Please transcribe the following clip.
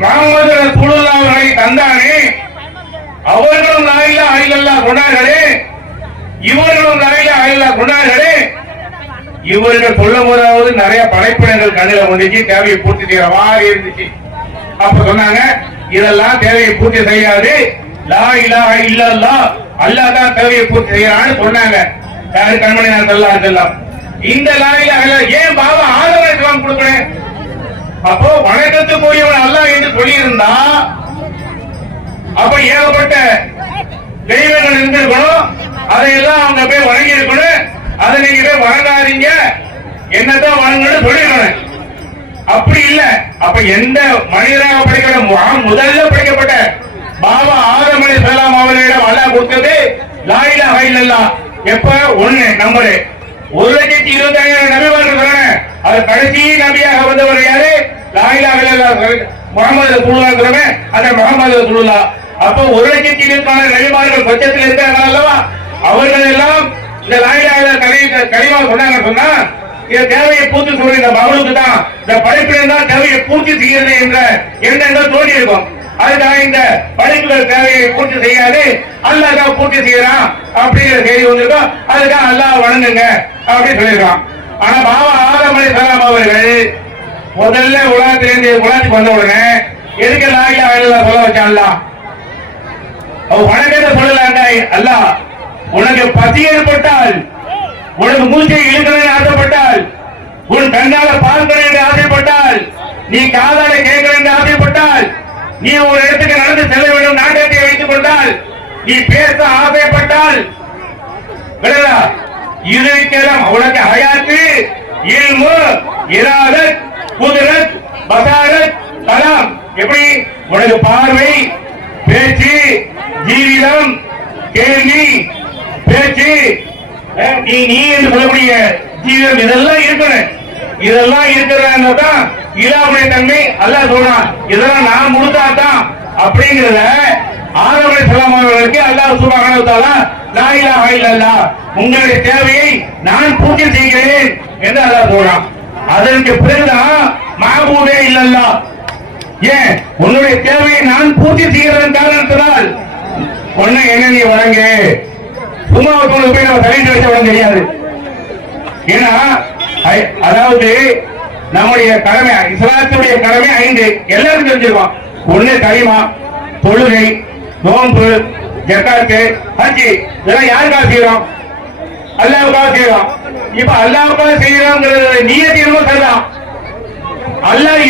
முஹம்மது ரசூலுல்லாஹ் அவர்களை தந்தானே அவர்களும் லா இலாஹ இல்லல்லாஹ் சொன்னார்களே, இவர்களும் லா இலாஹ இல்லல்லாஹ் சொன்னார்களே. இவர்கள் சொல்லும் போதாவது நிறைய படைப்பினங்கள் கண்ணில் வந்துச்சு, தேவையை பூர்த்தி செய்யற மாதிரி இருந்துச்சு. அப்ப சொன்னாங்க இதெல்லாம் தேவையை பூர்த்தி செய்யாது, லா இலாஹ இல்லல்லாஹ் அல்லாஹ் தான் தேவையை பூர்த்தி செய்யறான்னு சொன்னாங்க. யாரு? கண்மணி நாயகம் ஸல்லல்லாஹு அலைஹி வஸல்லம். இந்த லா இலாஹ இல்லல்லாஹ் ஏன் பாபா ஆதம் அலைஹிஸ்ஸலாம் கொடுக்கணும்? அப்போ வணக்கத்துக்குரியவன் அல்லாஹ் என்று சொல்லி இருந்தா அப்ப ஏகப்பட்ட தெய்வங்கள் இருந்திருக்கணும், அதையெல்லாம் அவங்க போய் வணங்கி இருக்கணும். அதை நீங்க போய் வணங்காதீங்க, என்னதான் வணங்கன்னு சொல்லிருக்கணும். அப்படி இல்ல. அப்ப எந்த மனிதராக படைக்கப்பட்ட முதல்ல படைக்கப்பட்ட பாபா ஆதம் அலைஹிஸ்ஸலாம் அவர்களிடம் அல்லாஹ் கொடுத்தது லா இலாஹ இல்லல்லாஹ். எப்ப? ஒண்ணு நம்பர் 1,25,000 நபிமார்கள் சொன்னாங்க. அது கடைசி நபியாக வந்தவர் யாரு? லா இலாஹ இல்லல்லாஹ் முஹம்மது ரசூலுல்லாஹ் சொல்றமே, அந்த முஹம்மது ரசூலுல்லாஹ். அப்ப 1,24,000 நபிமார்கள் பட்சத்தில் இருக்காங்க அல்லவா? அவர்கள் எல்லாம் இந்த லா இலாஹ இல்லல்லாஹ் கலிமா சொன்னாங்க. சொன்னா இந்த தேவையை பூர்த்தி சொல்ற இந்த மகளுக்கு தான், இந்த படைப்பிடம் தான் தேவையை பூர்த்தி செய்கிறது என்ற எண்ணங்கள் தோன்றி இருக்கும். அதுக்காக இந்த படைப்புகள் தேவையை பூர்த்தி செய்யாது, அல்லாஹ் தான் பூர்த்தி செய்யறான் அப்படிங்கிற செய்தி வந்திருக்கோம். அதுக்காக அல்லாஹ் வணங்குங்க அப்படின்னு சொல்லியிருக்கான். ஆனா பாபா ஆதம் அலைஹிஸ்ஸலாம் அவர்கள் முதல்ல உலகத்துக்கு வந்த உடனே எதுக்கு லா இலாஹ இல்லல்லாஹ் சொல்ல வச்சான் அல்லாஹ்? அவ வணக்கத்தை சொல்லலாங்க. அல்லாஹ் உனக்கு பசி ஏற்பட்டால், உனக்கு மூச்சை இழுக்கணும்னு ஆசைப்பட்டால், உன் கண்ணால பார்க்கணும் என்று ஆசைப்பட்டால், நீ காதால கேட்கணும் என்று ஆசைப்பட்டால், நீ ஒரு இடத்துக்கு நடந்து செல்ல வேண்டும் நாட்டத்தை வைத்துக் கொண்டால், நீ பேச ஆசைப்பட்டால், இதுக்கெல்லாம் உனக்கு ஹயாத்து, இல்மு, இராதத், குதிரத், பசாரத், கலாம். எப்படி? உனக்கு பார்வை, பேச்சு, ஜீவிதம், கேள்வி, பேச்சு, நீ என்று சொல்லக்கூடிய ஜீவிதம், இதெல்லாம் இருக்கணும். இதெல்லாம் இருக்கிறதான் இலாவுடைய தன்மை அல்லாஹ் சொல்றான். இதெல்லாம் நான் முழுதாதான் அப்படிங்கிறத ஆதம் அலைஹிஸ்ஸலாம் அவர்களுக்கு அல்லாஹ் சுப்ஹானஹு வ தஆலா லா இலாஹ இல்லல்லாஹ் உங்களுடைய தேவையை நான் பூர்த்தி செய்கிறேன் என்று அல்லாஹ் சொல்றான். அதற்கு பிறகுதான் மஅபூதே இல்லல்லாஹ். ஏன்? உன்னுடைய தேவையை நான் பூர்த்தி செய்கிறதன் காரணத்தினால் ஒண்ணு என்ன நீ வழங்கு. சும்மா போய் நம்ம தலையிட்டு வச்ச வழங்க தெரியாது. ஏன்னா அதாவது நம்முடைய கடமை, இஸ்லாத்துடைய கடமை 5 எல்லாரும் தெரிஞ்சிருக்கோம். ஒண்ணு கலிமா, தொழுகை, நோன்பு, ஜகாத், ஹஜ். இதெல்லாம் யாருக்காக செய்யறோம்? அல்லாஹ்வுக்காக செய்யறோம். இப்ப அல்லாஹ்வுக்காக செய்யறோம்ங்கிறது நீயத் என்னமோ சரிதான். அல்லாஹ்